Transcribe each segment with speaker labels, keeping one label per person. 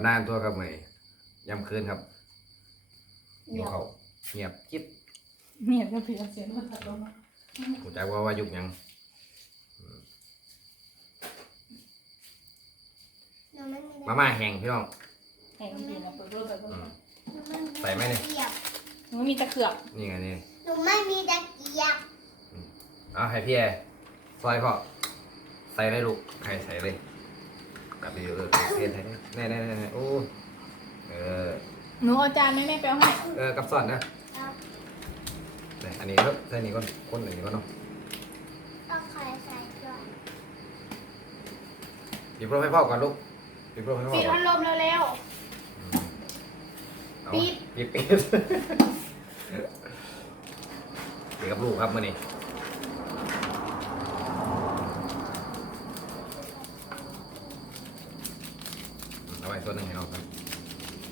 Speaker 1: กับน้านตัวครับมื้อนี้ยำคืนครับเงียบเขาเงียบจิ๊บ
Speaker 2: เนี่ยก็เพียเสียงมันตัดลงมา
Speaker 1: กูจักว่าว่ายุคหยัง
Speaker 3: หนูไม่มี
Speaker 1: มาม่าแห้งพี่น้อง
Speaker 2: แห้งดีนะเปิดรถไปเปิด
Speaker 1: อืม
Speaker 3: หนูไม่มี
Speaker 1: ใส่ไหมเนี่ย
Speaker 3: ตะเกียบ
Speaker 2: มันมีตะเขือบ
Speaker 1: นี่ไงนี่
Speaker 3: หนูไม่มีตะเกียบ
Speaker 1: เอาให้พี่แอร์ซอยพ่อใส่เลยลูกใครใส่เลย กลับไปอยู่เออเทียนใส่แน่แน่แน่แน่โอ้เออ
Speaker 2: หนูเอาจานไหม่แม่แปลให้
Speaker 1: เออกับซ่อนนะ
Speaker 3: แล้ว
Speaker 1: นี่อันนี้ครับใส่นี่ก่อนคนหนึ่งนี่ก่อนเนาะ
Speaker 3: ก็ใครใส่ก่อน
Speaker 1: ปิดโปรให้พ่อก่อนลูกปิดโปรให้พ่อ
Speaker 2: ปิด
Speaker 1: ก่อ
Speaker 2: พั
Speaker 1: น
Speaker 2: ดลมเร็ว
Speaker 1: อืมเอา
Speaker 2: ปิด
Speaker 1: ปิดปิดปิดกับลูกครับมื่อนี้ เอาไว้ส่วนหนึ่งให้น้องครับ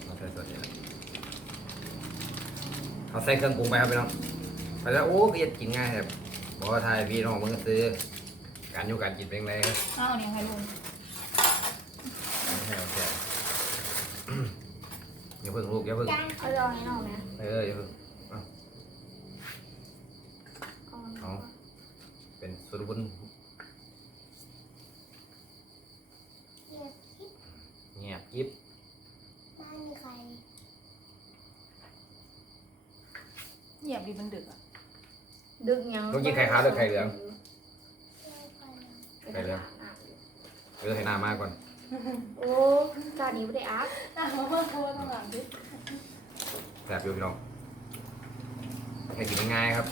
Speaker 1: เอาใส่ส่วนนี้นะเอาใส่เครื่องปรุงไปครับพี่น้องไปแล้วโอ้ก็จะกินง่ายครับบอกว่าทายพี่น้องมึงก็ซื้อการอยู่การกินเป็นไรครับ
Speaker 2: ๆอ้าวเนี่ยให้ลุง
Speaker 1: ให้เอาแก่อย่าเพิ่งลูกอย่าเพิ่ง
Speaker 2: เอาลองให้น้องนะ
Speaker 1: เอออย่าเพิ่ง เอา เป็นสุรบุญ
Speaker 3: เกียบคิด
Speaker 1: เงียบยิบ
Speaker 3: ไม่มีใคร
Speaker 2: เหยียบดีมันดึกอะ
Speaker 4: ดึกยัง
Speaker 1: ต้องกินไข่ขาวหรือไข่เหลือง
Speaker 3: ไม่มีใคร
Speaker 1: ไข่เหลือง เออให้หน้ามาก่อน
Speaker 4: โอ้จานนี้ไม่ได้อาร์ต
Speaker 2: อะมาเพิ่มโค้ดข้างหลังดิ
Speaker 1: แสบอยู่พี่น้องให้กินง่ายๆครับ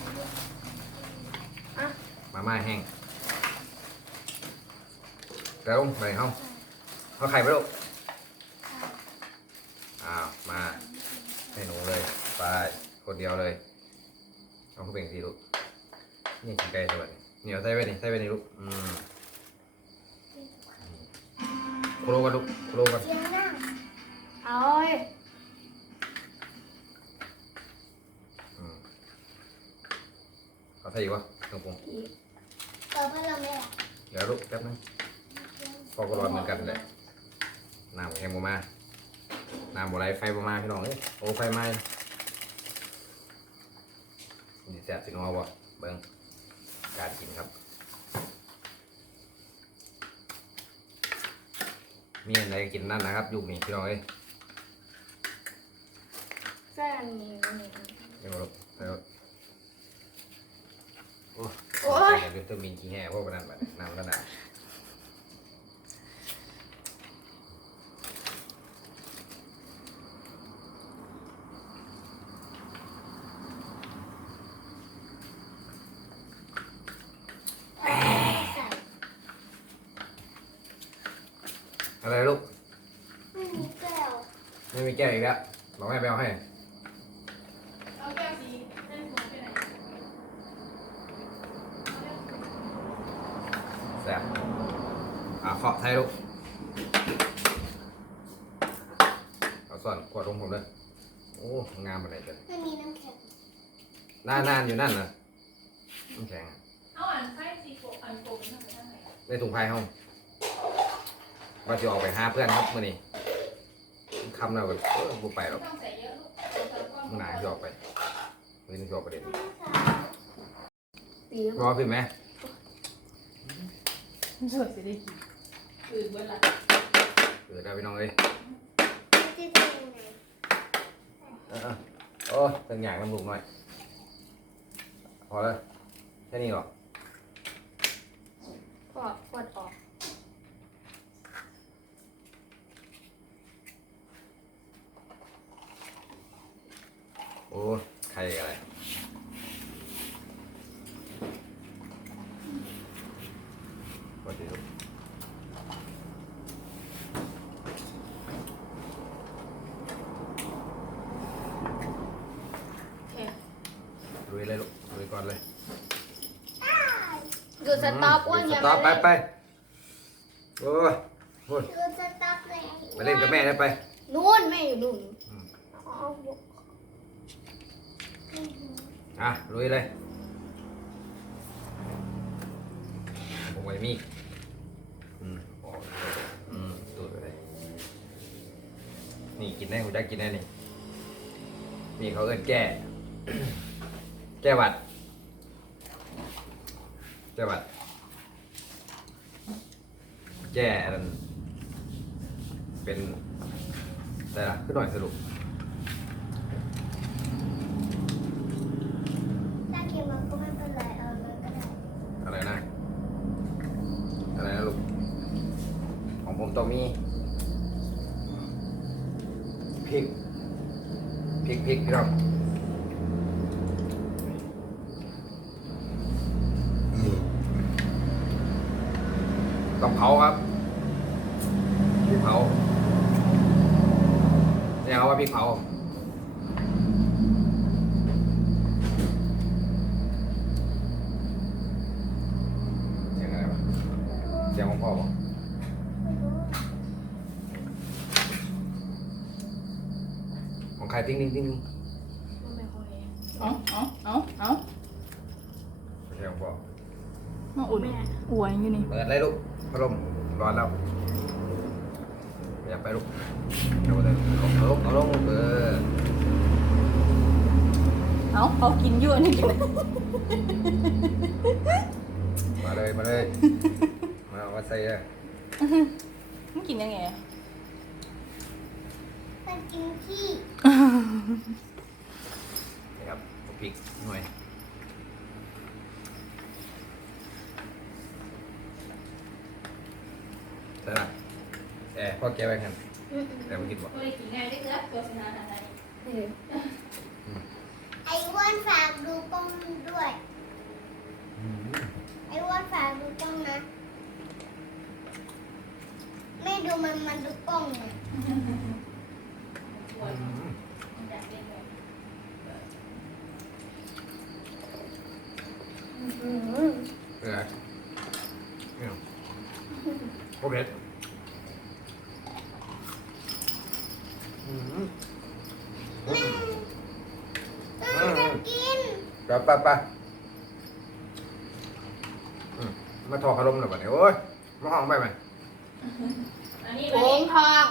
Speaker 1: มาม่าแห้งแล้วไปห้องเอาไข่ไปลูกอ้าว มาให้หนูเลย ไป คนเดียวเลย เอาเข้าไปอีกทีลูก นี่กินไก่สวัสดีเหนียวใส่ไปนี่ใส่ไปนี่ลูกอืมโคโลกันลูกโคโลกัน
Speaker 3: เสียงนั่ง
Speaker 4: เอาเอ้ย
Speaker 1: อืมเอาใส่อีกวะตรงปรุง
Speaker 4: อีก
Speaker 3: เปิดพัดลมไม่หรอ
Speaker 1: เดี๋ยวลูกแป๊บนึงพอก็ร้อนเหมือนกันแหละน้ำแข็งบ่มาน้ำบ่ไหลไฟบ่มาพี่น้องเอ้ยโอ้ไฟไหม้นี่แซ่บสิน้องบ่เบิ่ง การกินครับ มีอะไรกินนั่นนะครับยุคนี้พี่น้องเอ้ย
Speaker 4: แฟนนี่นี่
Speaker 1: เดี๋ยวลูกเดี๋ยวโอ้
Speaker 4: โอ้ย
Speaker 1: วิตามินขี้แห่พวกนั้นบัดน้ำระดับ อะไรลูก
Speaker 3: ไม่มีแก้ว
Speaker 1: ไม่มีแก้วอีกแล้วบอกแม่ไปเอาให้
Speaker 2: เอาแก้วสีให้หนูไปไหน
Speaker 1: แซ่บอ่าเคาะไทยลูก เอาส่วนขวดลงผมเลย โอ้ งามอะไรเกิน
Speaker 3: ไม่มีน้ำแข็ง
Speaker 1: นานนานอยู่นั่นนะน้ำแข็งอะ
Speaker 2: เอาอันไส้สีโกอันโกเป็นทางไหนทางไหน
Speaker 1: ในถุงพายห้อง ว่าจะออกไปหาเพื่อนครับมื่อนี้คำเราแบบบุไปหรอก
Speaker 2: ต้องใส่อะลูก
Speaker 1: มึงหนาจะออกไปมื่อนี้จะออกประเด็นรอพี่ไหม
Speaker 2: สวยสิได้กินอื่นเวลา
Speaker 1: เออได้พี่น้องเลยโอ้เป็นอย่างน้ำลูกหน่อย พอแล้วแค่นี้หรอ
Speaker 4: พอพอดออก
Speaker 1: ใครอะไรสวัสดีลูก
Speaker 4: โอเค
Speaker 1: ลุยเลยลูกลุยก่อนเลย
Speaker 4: หยุดสต็อปอ้วน
Speaker 1: หยุ
Speaker 4: อ
Speaker 1: ด
Speaker 4: ย่า
Speaker 1: สต็อปไป
Speaker 4: มา
Speaker 1: ไปโอ้ยโอ้ย
Speaker 3: ดูสต๊อปเลย
Speaker 1: ไปเล่นกับแม่ได้ไป
Speaker 4: นู่นแม่อยู่นู่น
Speaker 1: อืม
Speaker 4: เอา
Speaker 1: อะลุยเลยผมไว้มีอืมออกอืมดูดไปเลยนี่กินได้ผมจะกินได้นี่นี่เขาเอิ้นแก้ แก้หวัด แก้หวัด แก้อันนั้นเป็นแต่ละขึ้นหน่อยสรุป
Speaker 3: ถ้ากินมันก็ไม่เป็นไรเอาเลยก็ได้
Speaker 1: อะไรนะ อะไรนะลูก ของผมต้องมี พริกพริกพริกพี่น้องต้องเผาครับพริกเผาเนี่ยเขาว่าพริกเผา เสียงอะไรวะเสียงของพ่อบอก
Speaker 3: ไม่รู้
Speaker 1: ของใครติ้งติ้งติ้งติ้ง
Speaker 4: มันไม่ค่อย
Speaker 5: เอาเอาเอาเอา
Speaker 1: ไม่ใช่ของพ่อ
Speaker 5: มาอุ่นอวยอยู่นี่
Speaker 1: เปิดเลยลูกพัดลมร้อนแล้วอย่าไปลูกเอาเลยเอาลงเอาลงเออ
Speaker 5: เอาเขากินอยู่อันนี้กิน
Speaker 1: มาเลยมาเลยมาเอามาใส่เลย
Speaker 5: มันกินยังไง
Speaker 3: มันกินขี้
Speaker 1: นี่ครับเอาพริกหน่อยใส่ละแอบพ่อแกไว้กัน
Speaker 4: อืม
Speaker 1: แต่ไม่กินบ่
Speaker 2: ก็เลยกินง่ายได้เกือบตัวชนะอะไร
Speaker 4: เออ
Speaker 3: ไอ้อ้วนฝากดูกล้องด้วย ไอ้อ้วนฝากดูกล้องนะ ไม่ดูมันมันดูกล้องนะ
Speaker 2: ปวดอยากเล่นเลย
Speaker 4: อืม
Speaker 1: เออเนี่ยโอเคอืม
Speaker 3: แม่เออจะกิน
Speaker 1: ไปไปไปอืมมาทอขนมหน่อยบัดนี้โอ้ยมาห้องไปไหม
Speaker 2: อันนี้
Speaker 4: โผ
Speaker 2: วันนี้
Speaker 4: งทอง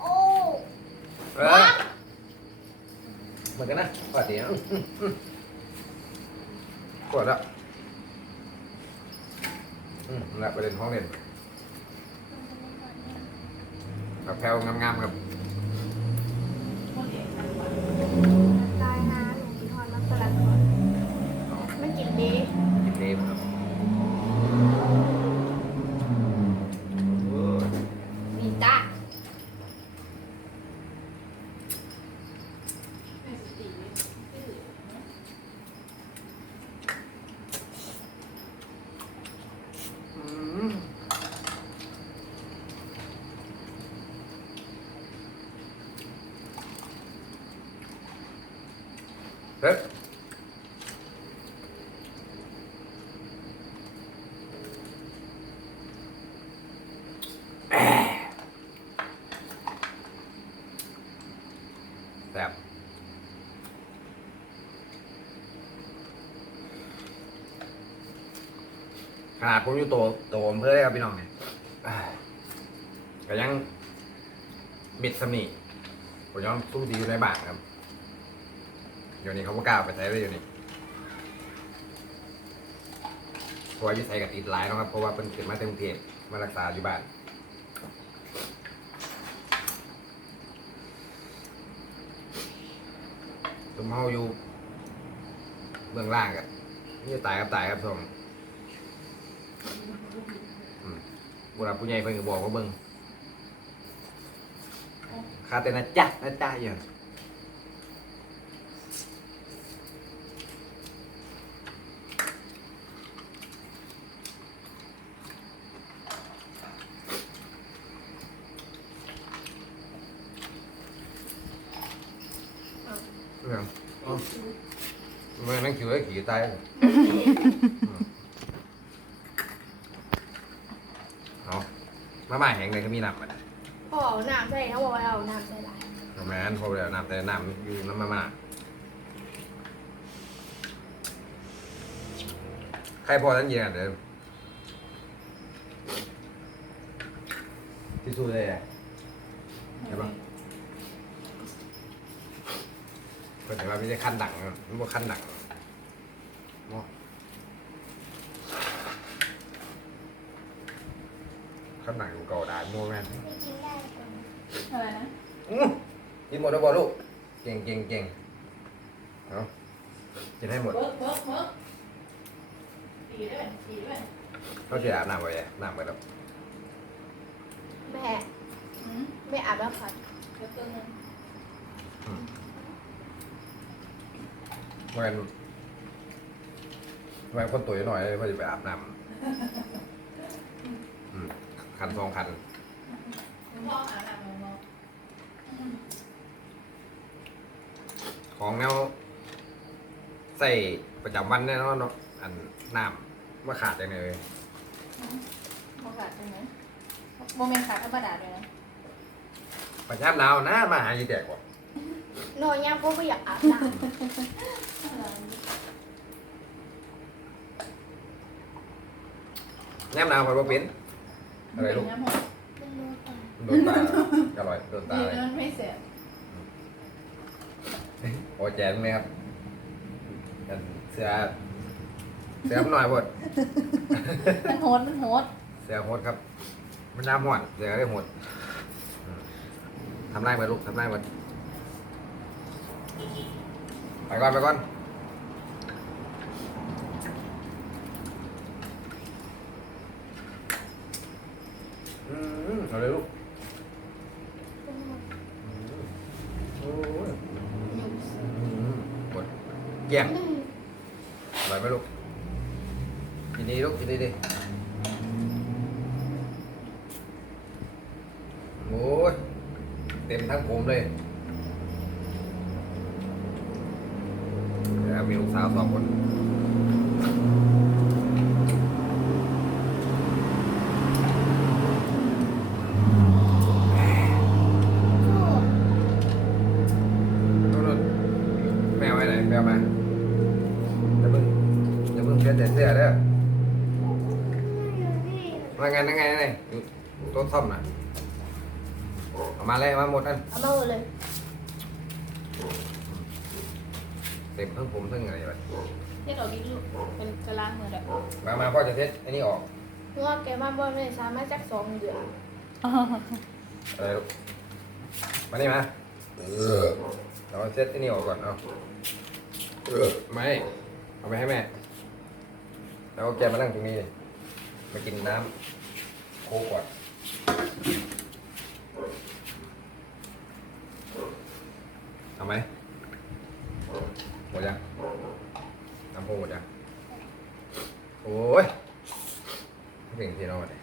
Speaker 3: โอ้
Speaker 1: เออเหมือนกันนะปกติอะอืมอืมกดแล้วอืมนั่นแหละประเด็นห้องเรียนกับแพลวงามๆครับ
Speaker 4: ตายนะหลวงพี่ทอดมันสลัดก่อนมันกินดี
Speaker 1: กินเดมครับโอ้ย
Speaker 4: มีจ้า
Speaker 2: ไม่สุดตีไม่สุด
Speaker 1: อืม เฮ้ยแบบขนาดผมอยู่โตโตอำเภอเลยครับพี่น้องเนี่ยก็ยังมิดสำนีผมยังสู้ดีอยู่ในบานครับ เดี๋ยวนี้เขาประกล้าไปใช้เลยเดี๋ยวนี้เพราะว่ายุไทยกับติดหลายเนาะครับ เพราะว่าเป็นเกิดมาเต็มกรุงเทมารักษาอยู่บ้านตุ่มเฮาอยู่เบื้องล่างกันนี่ตายกับตายครับท่านอืมบุรุษผู้ใหญ่เพิ่นก็บอกว่าเบิ่งคาแต่นะจ๊ะนะจ๊ะอย่างเรื่องอ๋อมันนั่งคิวไอ้ขี่ ตายเลยอืมเอามาม่าแห้งเลยก็มีน้ำอะ
Speaker 4: พ่อเอาน้ำใส่เขาบอกว่าเอาน้ำใส่หลาย
Speaker 1: แม่นพอแล้วน้ำแต่น้ำอยู่น้ำมาม่าใครพอทั้งเย็นกันเดิมที่สุดเลยอะเห็นปะแต่ว่าไม่ใช่ขั้นดังนะมันว่าขั้นดัง เนาะขั้นดังอยู่เก่าได้โมแมน
Speaker 3: ไม่กินได้ก่อน
Speaker 5: อะไรนะ
Speaker 1: อื้อกินหมดแล้วบอลูก เก่งเก่งเก่งเอากินให้หมด
Speaker 2: เวิร์กเวิร์กเวิร์กตีด้วยตีด้วย
Speaker 1: เขาจะอาบน้ำไว้อะน้ำไปแล้ว
Speaker 4: แม่
Speaker 5: อืม
Speaker 4: ไม่อาบแล้วค่ะ
Speaker 5: เดี๋ยวตัวหนึง
Speaker 1: เมื่อกัน เมื่อกันคนตัวหน่อยเลยว่าจะไปอาบน้ำอืมคันสองคัน
Speaker 2: คุณพ่ออาบน้ำมอง
Speaker 1: ของแนวใส่ประจำวันแน่นอนเนาะอันน้ำว่าขาดจังเลย
Speaker 5: โมขาดใช่ไหมโมเมนต์ขาดธรรมดาเลยนะ
Speaker 1: ประจำหนาวนะมาหาอีแตกว่ะ
Speaker 4: นอนยังก็ไม่อยากอาบน้
Speaker 1: แนมหนาวคอยว่าเป็นอะไรลูก
Speaker 5: น้ำหอม
Speaker 3: เป็นรูตา
Speaker 1: โดนตาอร่อยโดนตา
Speaker 5: ดี
Speaker 1: เลย
Speaker 5: มันไม่เสีย
Speaker 1: โอ้แจนไหมครับอันเสือเสือมันหน่อยหมด
Speaker 5: มันโหดมันโหด
Speaker 1: เสือโหดครับ มันน้ำหวานเสือได้หมดอืมทำไรมาลูกทำไรมาไปก่อนไปก่อนอืม เอาเลยลูกอืมโอ้ยอืมหมดเกลี้ยงอร่อยไหมลูกกินดีลูกกินดีดิโอ้ยเต็มทั้งผมเลยแล้วมีลูกสาวสองคนนู่นๆแมวไว้ไหนแมวมาจะเพิ่งจะเพิ่งเปลี่ยนแต่เสื้อเด้อว่าไงนั่งไงนั่งไงอยู่โต๊ะ ซ่อมน่ะเอามาเลยเอามาหมดนั่นำ
Speaker 4: เอามาหมดเลย
Speaker 1: เต็มทั้งผมทั้งอะไรไป
Speaker 5: เช็ดออกดิลูกเป็นกระล้างมือแบบ
Speaker 1: มามาพ่อจะเซ็ตอันนี้ออก
Speaker 4: เพราะว่าแกมาบ่ไม่ได้สามารถจักสองเดือน
Speaker 1: อะไรลูกมานี่มาเออเราเซ็ตอันนี้ออกก่อนเอาเออไม่เอาไปให้แม่ แล้วแกมานั่งตรงนี้ดิมากินน้ำโค้กก่อน เอาไหมหมดยังน้ำโพหมดยังโอ้ยไม่เป็นที่นอนเลย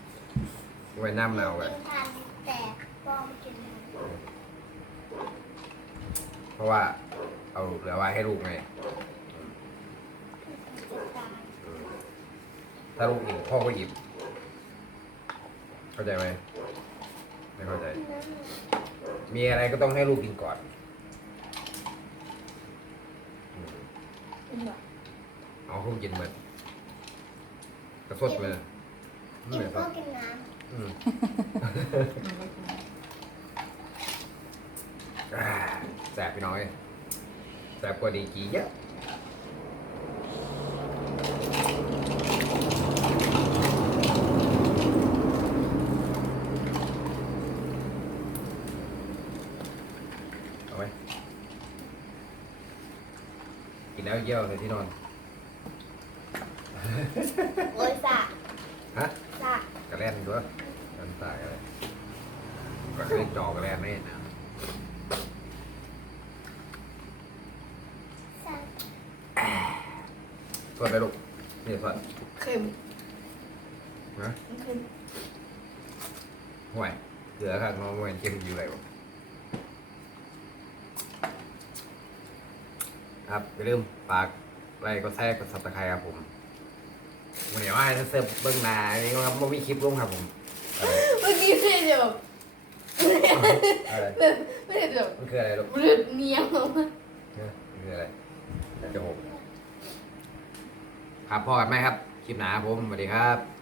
Speaker 1: ไว้น้ำหนาวไป
Speaker 3: กินทานแต่ป้อมกินแล้ว
Speaker 1: เพราะว่าเอาเหลือไว้ให้ลูกไงถ้าลูกอิ่พ่อก็อิ่มเข้าใจไหม ไม่เข้าใจ มีอะไรก็ต้องให้ลูกกินก่อนอืม
Speaker 5: เป็นแบบ
Speaker 1: เอาลูกกินเหมือนกระสดเลยไม่
Speaker 3: อิ่ม
Speaker 1: เหมือน
Speaker 3: ก็
Speaker 1: กัน
Speaker 3: กินน้
Speaker 1: อืมอ่าแสบพี่น้อยแสบกว่าดีกีเยอะ ไหมกินแล้วเยี่ยวใส่ที่นอนำ
Speaker 3: โอ้ยสะ
Speaker 1: ฮะ
Speaker 3: สะ
Speaker 1: กระแล่นด้วยกันตายอะไรก็เล่นจอกระแล่นไม่เห็นนะ
Speaker 3: สะ
Speaker 1: สวดไปลูกนี่สวด
Speaker 4: เค็ม
Speaker 1: นะ
Speaker 4: มันเค็ม
Speaker 1: ห่วยเหลือข้างน้องเวนเค็มอยู่อะไรวะ ครับอย่าลืมฝากไลค์กดแชร์กดซับสไครต์ครับผมวันนี้ว่าให้เสิร์ฟเบิ้งหน้าอันนี้ครับไม่มีคลิปลงครับผมอะไร
Speaker 4: เมื่อกี้ไม่ได้แบบ
Speaker 1: อะไร
Speaker 4: ไม่ได้แบบ
Speaker 1: มันคืออะไรลูก
Speaker 4: เลือดเมียวมา
Speaker 1: เนี่ยมันคืออะไรจะหกครับพ่อกันไหมครับ คลิปหนาครับผมสวัสดีครับ